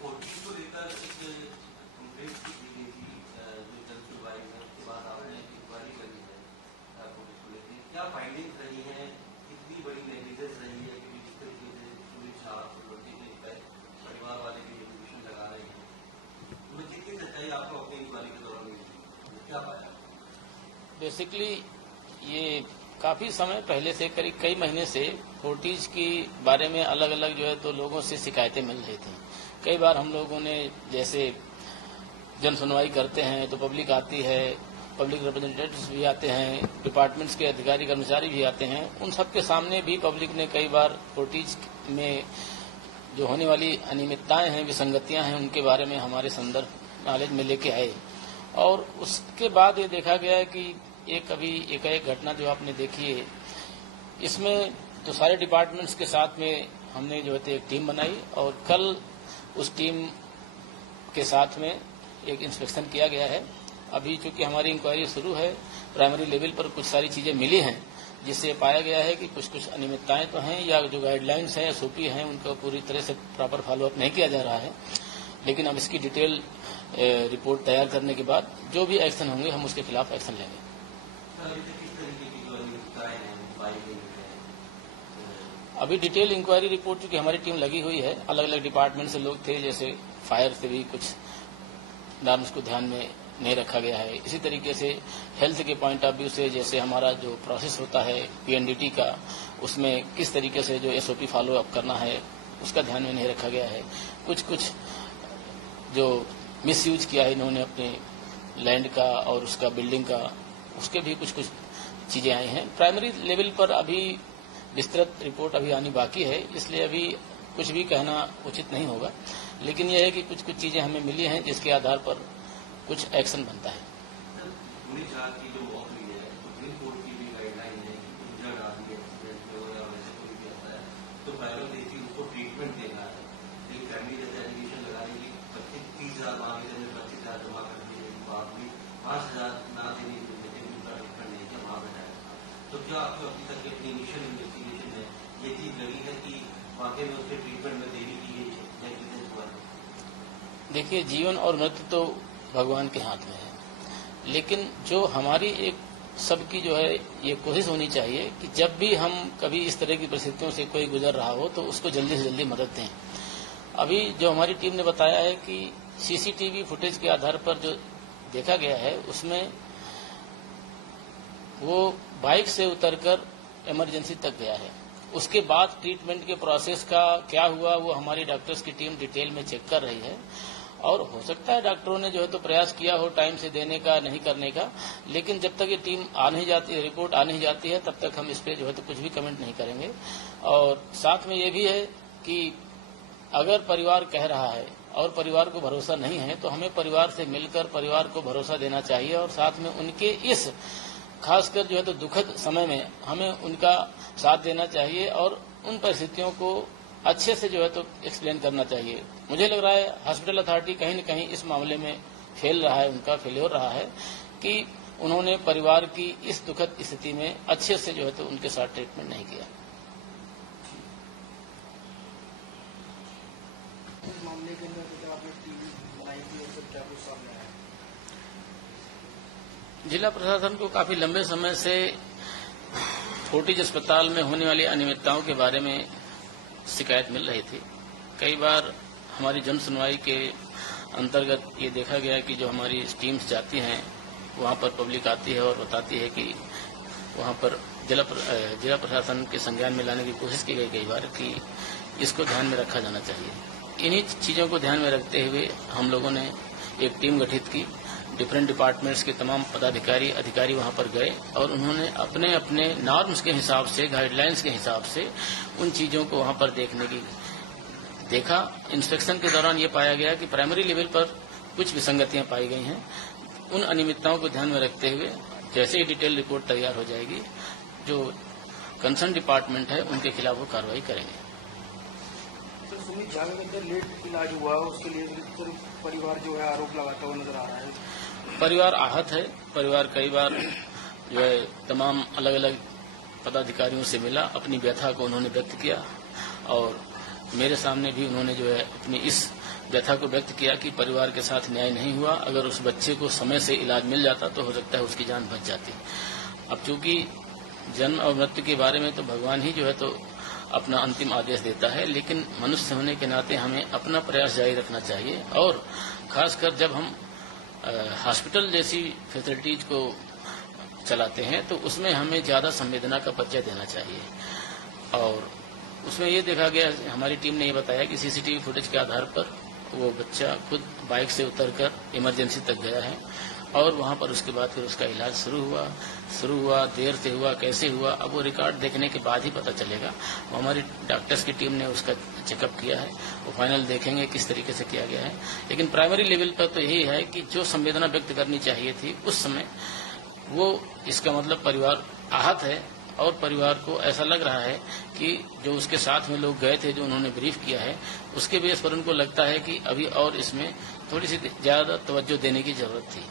Fortis को लेकर एक कंप्लेंट की गई थी जो जन सुनवाई है, उसके बाद आपने इंक्वायरी करी है फोर्टिस को लेकर, क्या फाइंडिंग्स रही हैं, कितनी बड़ी नेग्लिजेंस रही है कि जिस तरीके से सुमित शाह परिवार वाले भी एजुकेशन लगा रहे हैं, उनमें कितनी सच्चाई आपको अपनी इंक्वायरी के दौरान मिली, क्या पाया? बेसिकली ये काफी समय पहले से करीब कई महीने से फोर्टिस की बारे में अलग अलग जो है तो लोगों से शिकायतें मिल रही थी। कई बार हम लोगों ने जैसे जन सुनवाई करते हैं तो पब्लिक आती है, पब्लिक रिप्रेजेंटेटिव्स भी आते हैं, डिपार्टमेंट्स के अधिकारी कर्मचारी भी आते हैं, उन सबके सामने भी पब्लिक ने कई बार फोर्टिस में जो होने वाली अनियमितताएं हैं, विसंगतियां हैं, उनके बारे में हमारे संदर्भ नॉलेज में लेके आए। और उसके बाद ये देखा गया है कि एक अभी एक घटना जो आपने देखी है, इसमें जो सारे डिपार्टमेंट्स के साथ में हमने जो है एक टीम बनाई और कल उस टीम के साथ में एक इंस्पेक्शन किया गया है। अभी चूंकि हमारी इंक्वायरी शुरू है, प्राइमरी लेवल पर कुछ सारी चीजें मिली हैं जिससे पाया गया है कि कुछ अनियमितताएं तो हैं या जो गाइडलाइंस हैं, एसओपी हैं, उनको पूरी तरह से प्रॉपर फॉलोअप नहीं किया जा रहा है। लेकिन अब इसकी डिटेल रिपोर्ट तैयार करने के बाद जो भी एक्शन होंगे हम उसके खिलाफ एक्शन लेंगे। अभी डिटेल इंक्वायरी रिपोर्ट चूंकि हमारी टीम लगी हुई है, अलग अलग डिपार्टमेंट से लोग थे, जैसे फायर से भी कुछ नॉर्म्स को ध्यान में नहीं रखा गया है। इसी तरीके से हेल्थ के पॉइंट ऑफ व्यू से जैसे हमारा जो प्रोसेस होता है पीएनडीटी का, उसमें किस तरीके से जो एसओपी फॉलो अप करना है उसका ध्यान में नहीं रखा गया है। कुछ जो मिसयूज किया है इन्होंने अपने लैंड का और उसका बिल्डिंग का, उसके भी कुछ चीजें आई हैं। प्राइमरी लेवल पर अभी विस्तृत रिपोर्ट अभी आनी बाकी है, इसलिए अभी कुछ भी कहना उचित नहीं होगा। लेकिन यह है कि कुछ चीजें हमें मिली हैं जिसके आधार पर कुछ एक्शन बनता है। तो क्या आपको अभी तक अपनी इनिशियल इन्वेस्टिगेशन है ये चीज लगी है कि वाकई में उसके ट्रीटमेंट में देरी की गई है? देखिए, जीवन और मृत्यु तो भगवान के हाथ में है, लेकिन जो हमारी एक सबकी जो है ये कोशिश होनी चाहिए कि जब भी हम कभी इस तरह की परिस्थितियों से कोई गुजर रहा हो तो उसको जल्दी से जल्दी मदद दें। अभी जो हमारी टीम ने बताया है कि सीसीटीवी फुटेज के आधार पर जो देखा गया है उसमें वो बाइक से उतरकर इमरजेंसी तक गया है। उसके बाद ट्रीटमेंट के प्रोसेस का क्या हुआ वो हमारी डॉक्टर्स की टीम डिटेल में चेक कर रही है। और हो सकता है डॉक्टरों ने जो है तो प्रयास किया हो टाइम से देने का, नहीं करने का, लेकिन जब तक ये टीम आ नहीं जाती है, रिपोर्ट आ नहीं जाती है, तब तक हम इस पे जो है तो कुछ भी कमेंट नहीं करेंगे। और साथ में ये भी है कि अगर परिवार कह रहा है और परिवार को भरोसा नहीं है तो हमें परिवार से मिलकर परिवार को भरोसा देना चाहिए और साथ में उनके इस खासकर जो है तो दुखद समय में हमें उनका साथ देना चाहिए और उन परिस्थितियों को अच्छे से जो है तो एक्सप्लेन करना चाहिए। मुझे लग रहा है हॉस्पिटल अथॉरिटी कहीं न कहीं इस मामले में फेल रहा है, उनका फेल्योर रहा है कि उन्होंने परिवार की इस दुखद स्थिति में अच्छे से जो है तो उनके साथ ट्रीटमेंट नहीं किया। इस मामले के अंदर आपने टीम बनाई थी और सब क्या कुछ सामने आया? जिला प्रशासन को काफी लंबे समय से फोर्टिस अस्पताल में होने वाली अनियमितताओं के बारे में शिकायत मिल रही थी। कई बार हमारी जन सुनवाई के अंतर्गत ये देखा गया कि जो हमारी टीम्स जाती हैं वहाँ पर पब्लिक आती है और बताती है कि वहाँ पर जिला प्रशासन के संज्ञान में लाने की कोशिश की गई कई बार कि इसको ध्यान में रखा जाना चाहिए। इन्हीं चीजों को ध्यान में रखते हुए हम लोगों ने एक टीम गठित की। डिफरेंट डिपार्टमेंट्स के तमाम पदाधिकारी अधिकारी वहां पर गए और उन्होंने अपने अपने नॉर्म्स के हिसाब से, गाइडलाइंस के हिसाब से उन चीजों को वहां पर देखा। इंस्पेक्शन के दौरान ये पाया गया कि प्राइमरी लेवल पर कुछ विसंगतियां पाई गई हैं। उन अनियमितताओं को ध्यान में रखते हुए जैसे ही डिटेल रिपोर्ट तैयार हो जाएगी, जो कंसर्न डिपार्टमेंट है उनके खिलाफ वो कार्रवाई करेंगे। सर, सुमित झा के अंदर लेट इलाज हुआ, उसके लिए परिवार जो है आरोप लगाता हुआ नजर आ रहा है। परिवार आहत है। परिवार कई बार जो है तमाम अलग अलग पदाधिकारियों से मिला, अपनी व्यथा को उन्होंने व्यक्त किया और मेरे सामने भी उन्होंने जो है अपनी इस व्यथा को व्यक्त किया कि परिवार के साथ न्याय नहीं हुआ। अगर उस बच्चे को समय से इलाज मिल जाता तो हो सकता है उसकी जान बच जाती। अब चूंकि जन्म और मृत्यु के बारे में तो भगवान ही जो है तो अपना अंतिम आदेश देता है, लेकिन मनुष्य होने के नाते हमें अपना प्रयास जारी रखना चाहिए। और खासकर जब हम हॉस्पिटल जैसी फैसिलिटीज को चलाते हैं तो उसमें हमें ज्यादा संवेदना का परिचय देना चाहिए। और उसमें ये देखा गया, हमारी टीम ने ये बताया कि सीसीटीवी फुटेज के आधार पर वो बच्चा खुद बाइक से उतरकर इमरजेंसी तक गया है और वहां पर उसके बाद फिर उसका इलाज शुरू हुआ, देर से हुआ, कैसे हुआ, अब वो रिकॉर्ड देखने के बाद ही पता चलेगा। हमारी डॉक्टर्स की टीम ने उसका चेकअप किया है, वो फाइनल देखेंगे किस तरीके से किया गया है। लेकिन प्राइमरी लेवल पर तो यही है कि जो संवेदना व्यक्त करनी चाहिए थी उस समय, वो इसका मतलब परिवार आहत है और परिवार को ऐसा लग रहा है कि जो उसके साथ में लोग गए थे, जो उन्होंने ब्रीफ किया है, उसके बेस पर उनको लगता है कि अभी और इसमें थोड़ी सी ज्यादा तवज्जो देने की जरूरत थी।